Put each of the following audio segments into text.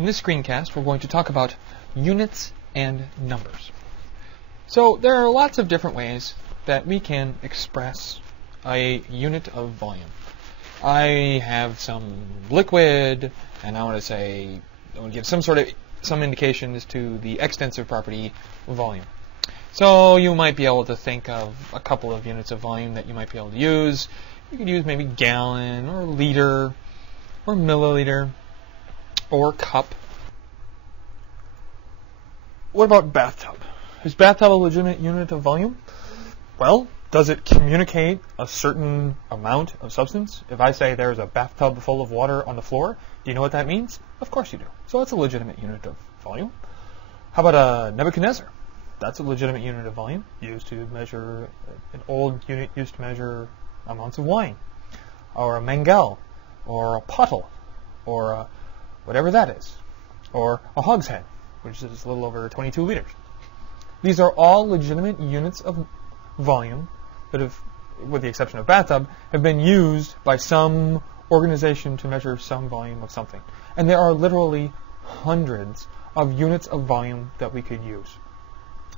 In this screencast, we're going to talk about units and numbers. So there are lots of different ways that we can express a unit of volume. I have some liquid, and I want to give some indication as to the extensive property volume. So you might be able to think of a couple of units of volume that you might be able to use. You could use maybe gallon, or liter, or milliliter, or cup. What about bathtub? Is bathtub a legitimate unit of volume? Well, does it communicate a certain amount of substance? If I say there's a bathtub full of water on the floor, do you know what that means? Of course you do. So it's a legitimate unit of volume. How about a Nebuchadnezzar? That's a legitimate unit of volume, used to measure, an old unit used to measure amounts of wine, or a Mangel, or a pottle, or whatever that is, or a hogshead, which is a little over 22 liters. These are all legitimate units of volume that have, with the exception of bathtub, have been used by some organization to measure some volume of something. And there are literally hundreds of units of volume that we could use.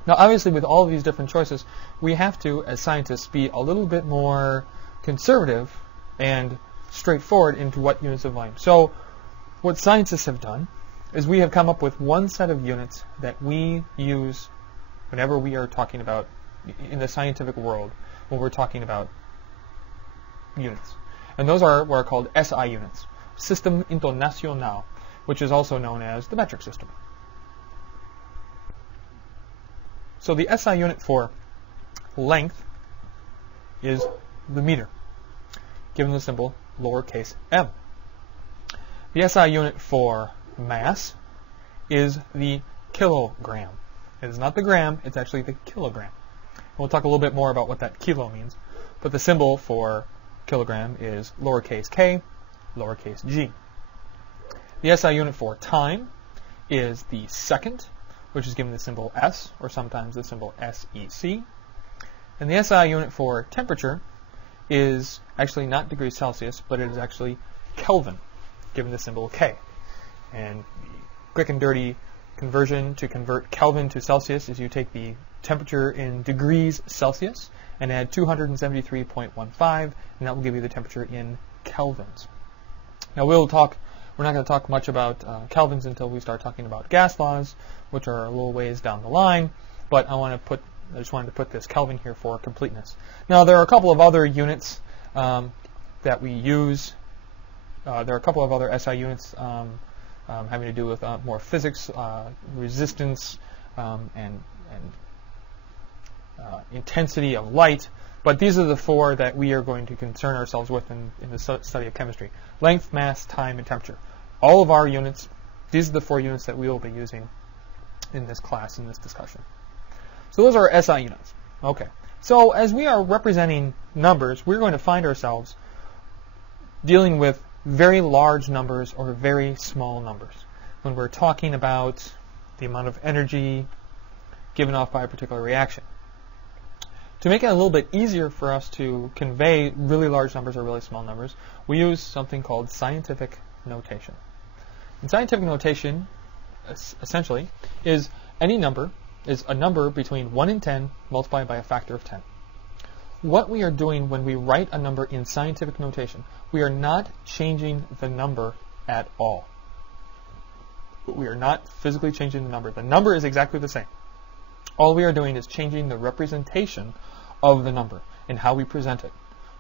Now, obviously, with all of these different choices, we have to, as scientists, be a little bit more conservative and straightforward into what units of volume. So, what scientists have done is we have come up with one set of units that we use whenever we are talking about, in the scientific world, when we're talking about units. And those are what are called SI units, System Internacional, which is also known as the metric system. So the SI unit for length is the meter, given the symbol lowercase m. The SI unit for mass is the kilogram. It is not the gram, it's actually the kilogram. And we'll talk a little bit more about what that kilo means, but the symbol for kilogram is lowercase k, lowercase g. The SI unit for time is the second, which is given the symbol S, or sometimes the symbol SEC. And the SI unit for temperature is actually not degrees Celsius, but it is actually Kelvin, given the symbol K. And the quick and dirty conversion to convert Kelvin to Celsius is you take the temperature in degrees Celsius and add 273.15, and that will give you the temperature in kelvins. Now we're not going to talk much about kelvins until we start talking about gas laws, which are a little ways down the line, but I just wanted to put this Kelvin here for completeness. Now there are a couple of other units that we use. There are a couple of other SI units having to do with more physics, resistance, and intensity of light. But these are the four that we are going to concern ourselves with in the study of chemistry: length, mass, time, and temperature. All of our units, these are the four units that we will be using in this class, in this discussion. So those are our SI units. Okay. So as we are representing numbers, we're going to find ourselves dealing with very large numbers or very small numbers when we're talking about the amount of energy given off by a particular reaction. To make it a little bit easier for us to convey really large numbers or really small numbers, we use something called scientific notation. And scientific notation, essentially, is a number between 1 and 10 multiplied by a factor of 10. What we are doing when we write a number in scientific notation, we are not changing the number at all. We are not physically changing the number. The number is exactly the same. All we are doing is changing the representation of the number and how we present it.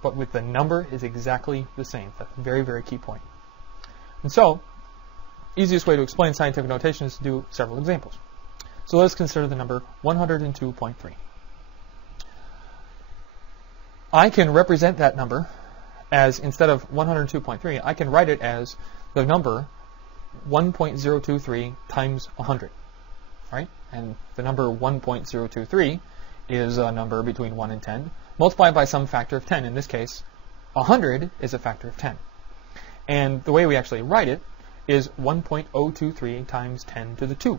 But with the number is exactly the same. That's a very, very key point. And so, easiest way to explain scientific notation is to do several examples. So let's consider the number 102.3. I can represent that number as, instead of 102.3, I can write it as the number 1.023 times 100. Right? And the number 1.023 is a number between 1 and 10, multiplied by some factor of 10. In this case, 100 is a factor of 10. And the way we actually write it is 1.023 times 10 to the 2.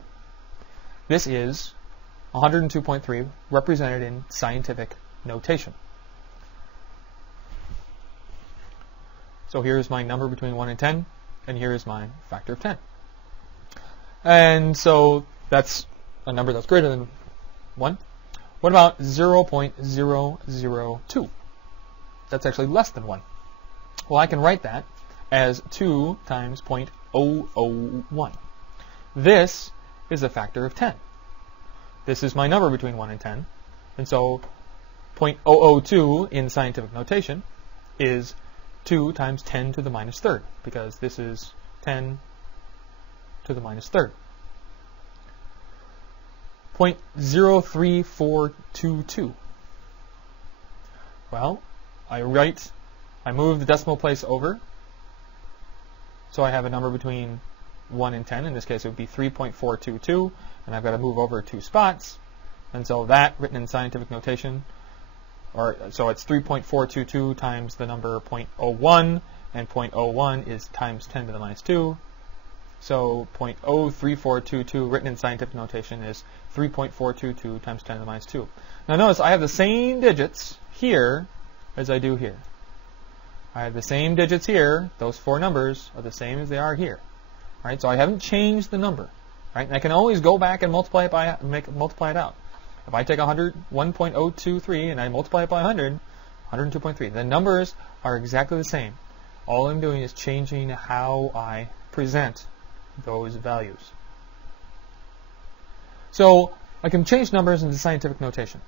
This is 102.3 represented in scientific notation. So here's my number between 1 and 10, and here is my factor of 10. And so that's a number that's greater than 1. What about 0.002? That's actually less than 1. Well, I can write that as 2 times 0.001. This is a factor of 10. This is my number between 1 and 10. And so 0.002 in scientific notation is 2 times 10 to the minus third, because this is 10 to the minus third. 0.03422. Well, I move the decimal place over, so I have a number between 1 and 10. In this case, it would be 3.422, and I've got to move over 2 spots. And so that, written in scientific notation, so it's 3.422 times the number 0.01, and 0.01 is times 10 to the minus 2. So 0.03422, written in scientific notation, is 3.422 times 10 to the minus 2. Now notice I have the same digits here as I do here. I have the same digits here. Those 4 numbers are the same as they are here. Right? So I haven't changed the number. Right? And I can always go back and multiply it out. If I take 1.023 and I multiply it by 100, 102.3. The numbers are exactly the same. All I'm doing is changing how I present those values. So I can change numbers into scientific notation.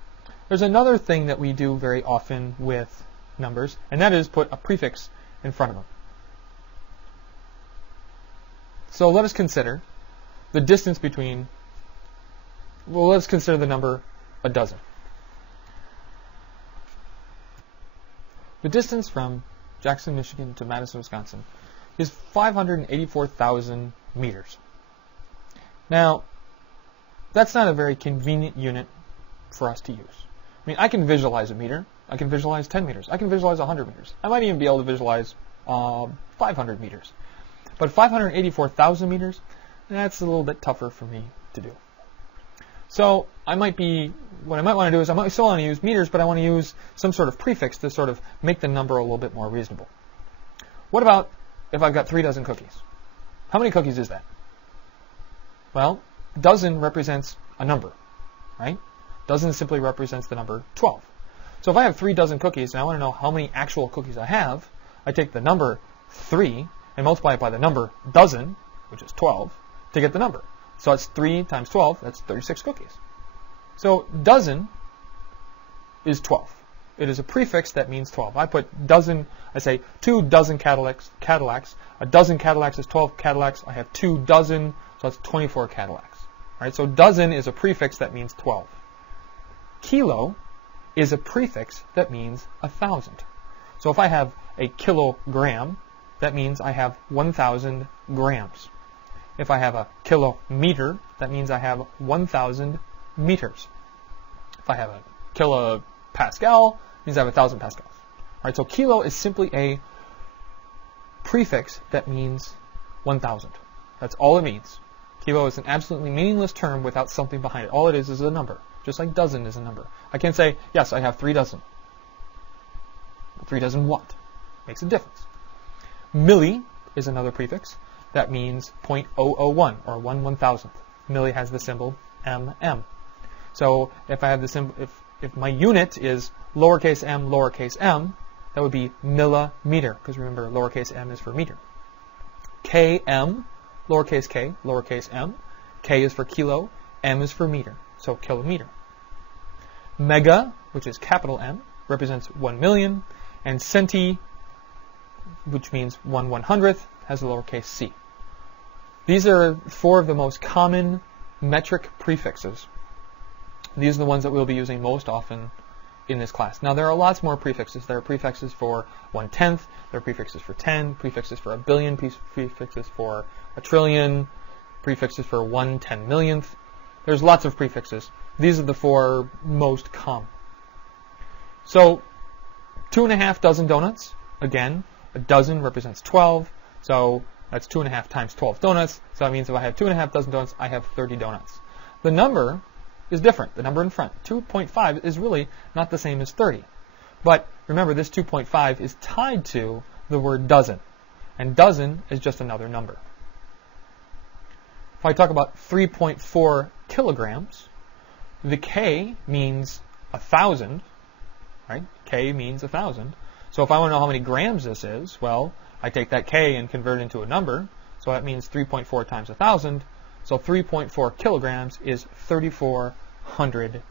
There's another thing that we do very often with numbers, and that is put a prefix in front of them. So let us consider the distance between, well, let's consider the number a dozen. The distance from Jackson, Michigan to Madison, Wisconsin is 584,000 meters. Now, that's not a very convenient unit for us to use. I mean, I can visualize a meter. I can visualize 10 meters. I can visualize 100 meters. I might even be able to visualize 500 meters. But 584,000 meters, that's a little bit tougher for me to do. So what I might want to do is I might still want to use meters, but I want to use some sort of prefix to sort of make the number a little bit more reasonable. What about if I've got 3 dozen cookies? How many cookies is that? Well, dozen represents a number, right? Dozen simply represents the number 12. So if I have 3 dozen cookies and I want to know how many actual cookies I have, I take the number 3 and multiply it by the number dozen, which is 12, to get the number. So that's 3 times 12, that's 36 cookies. So dozen is 12. It is a prefix that means 12. I put dozen, I say 2 dozen Cadillacs. A dozen Cadillacs is 12 Cadillacs. I have 2 dozen, so that's 24 Cadillacs. All right, so dozen is a prefix that means 12. Kilo is a prefix that means 1,000. So if I have a kilogram, that means I have 1,000 grams. If I have a kilometer, that means I have 1,000 meters. If I have a kilopascal, it means I have 1,000 pascals. All right, so kilo is simply a prefix that means 1,000. That's all it means. Kilo is an absolutely meaningless term without something behind it. All it is a number, just like dozen is a number. I can't say, yes, I have 3 dozen. 3 dozen what? Makes a difference. Milli is another prefix that means 0.001 or 1/1000th. Milli has the symbol mm. So if I have the symbol, if my unit is lowercase m, that would be millimeter, because remember, lowercase m is for meter. Km, lowercase m. K is for kilo, m is for meter, so kilometer. Mega, which is capital M, represents 1 million, and centi, which means 1/100th, has a lowercase c. These are 4 of the most common metric prefixes. These are the ones that we'll be using most often in this class. Now, there are lots more prefixes. There are prefixes for 1/10, there are prefixes for 10, prefixes for a billion, prefixes for a trillion, prefixes for 1/10,000,000th. There's lots of prefixes. These are the 4 most common. So, 2.5 dozen donuts. Again, a dozen represents 12, so that's 2.5 times 12 donuts. So that means if I have 2.5 dozen donuts, I have 30 donuts. The number is different. The number in front, 2.5, is really not the same as 30. But remember, this 2.5 is tied to the word dozen, and dozen is just another number. If I talk about 3.4 kilograms, the K means 1,000, right? K means 1,000. So if I want to know how many grams this is, well, I take that K and convert it into a number. So that means 3.4 times 1,000. So 3.4 kilograms is 3,400